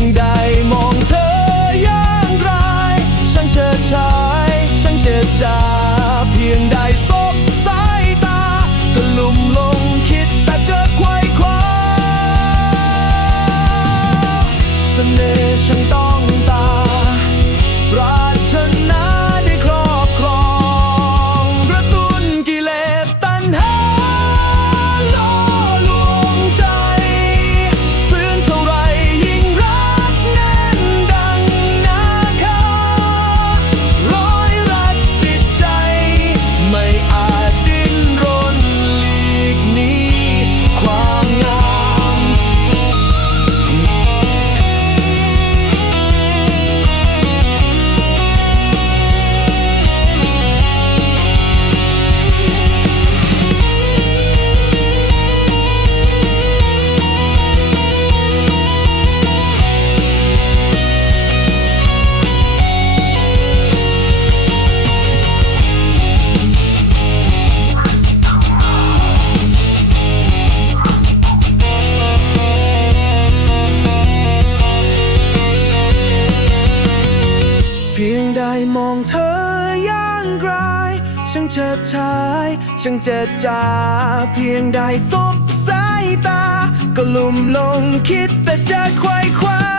งใดมองเธออย่างไรช่างเฉิดชายช่างเจ็บจาเพียงใด ได้มองเธอย่างไกลช่างเฉิดฉายช่างเจดจา เพียงใดสบสายตา ก็ลุ่มลงคิดแต่จะควายควา